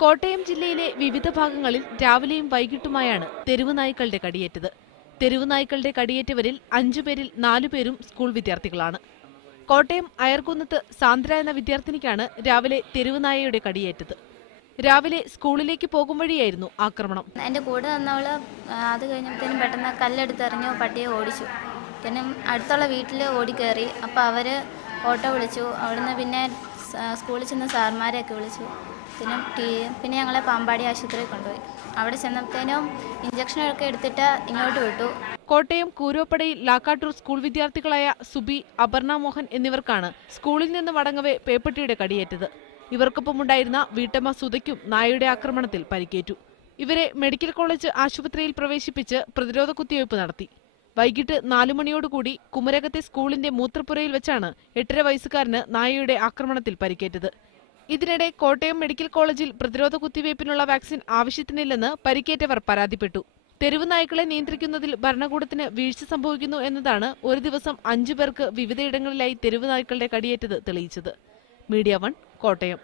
കോട്ടയം ജില്ലയിലെ വിവിധ ഭാഗങ്ങളിൽ രാവിലെയും വൈകിട്ടുമായാണ് തെരുവ് നായ്ക്കളുടെ കടിയേറ്റത്. തെരുവ് നായ്ക്കളുടെ കടിയേറ്റവരിൽ അഞ്ചുപേരിൽ നാലുപേരും സ്കൂൾ വിദ്യാർത്ഥികളാണ്. കോട്ടയം അയർകുന്നത്ത് സാന്ദ്ര എന്ന വിദ്യാർത്ഥിനിക്കാണ് രാവിലെ തെരുവ് നായയുടെ കടിയേറ്റത്. രാവിലെ സ്കൂളിലേക്ക് പോകും വഴിയായിരുന്നു ആക്രമണം. എന്റെ കൂടെ വന്നവൾ അത് കഴിഞ്ഞപ്പോഴത്തേനും പെട്ടെന്ന് കല്ലെടുത്തെറിഞ്ഞു പട്ടിയെ ഓടിച്ചു. പിന്നെ അടുത്തുള്ള വീട്ടിൽ ഓടിക്കയറി അപ്പോൾ അവർ ഓട്ടോ വിളിച്ചു. അവിടുന്ന് പിന്നെ സ്കൂളിൽ ചെന്ന് സാർമാരെയൊക്കെ വിളിച്ചു. പിന്നെ ടീ പിന്നെ ഞങ്ങളെ പാമ്പാടി ആശുപത്രിയിൽ കൊണ്ടുപോയി. അവിടെ ചെന്നപ്പോഴത്തേനും ഇഞ്ചക്ഷനൊക്കെ എടുത്തിട്ട് ഇങ്ങോട്ട് വിട്ടു. കോട്ടയം കൂരോപ്പടയിൽ ലാക്കാട്ടൂർ സ്കൂൾ വിദ്യാർത്ഥികളായ സുബി അപർണ മോഹൻ എന്നിവർക്കാണ് സ്കൂളിൽ നിന്ന് മടങ്ങവേ പേപ്പട്ടിയുടെ കടിയേറ്റത്. ഇവർക്കൊപ്പമുണ്ടായിരുന്ന വീട്ടമ്മ സുധയ്ക്കും നായയുടെ ആക്രമണത്തിൽ പരിക്കേറ്റു. ഇവരെ മെഡിക്കൽ കോളേജ് ആശുപത്രിയിൽ പ്രവേശിപ്പിച്ച് പ്രതിരോധ കുത്തിവയ്പ് നടത്തി. വൈകിട്ട് നാലു മണിയോടുകൂടി കുമരകത്തെ സ്കൂളിന്റെ മൂത്രപ്പുരയിൽ വെച്ചാണ് എട്ടര വയസ്സുകാരന് നായയുടെ ആക്രമണത്തിൽ പരിക്കേറ്റത്. ഇതിനിടെ കോട്ടയം മെഡിക്കൽ കോളേജിൽ പ്രതിരോധ കുത്തിവയ്പ്പിനുള്ള വാക്സിൻ ആവശ്യത്തിനില്ലെന്ന് പരിക്കേറ്റവർ പരാതിപ്പെട്ടു. തെരുവ് നായ്ക്കളെ നിയന്ത്രിക്കുന്നതിൽ ഭരണകൂടത്തിന് വീഴ്ച സംഭവിക്കുന്നു എന്നതാണ് ഒരു ദിവസം അഞ്ചു പേർക്ക് വിവിധയിടങ്ങളിലായി തെരുവ് നായ്ക്കളുടെ കടിയേറ്റത് തെളിയിച്ചത്. Media one Kottayam.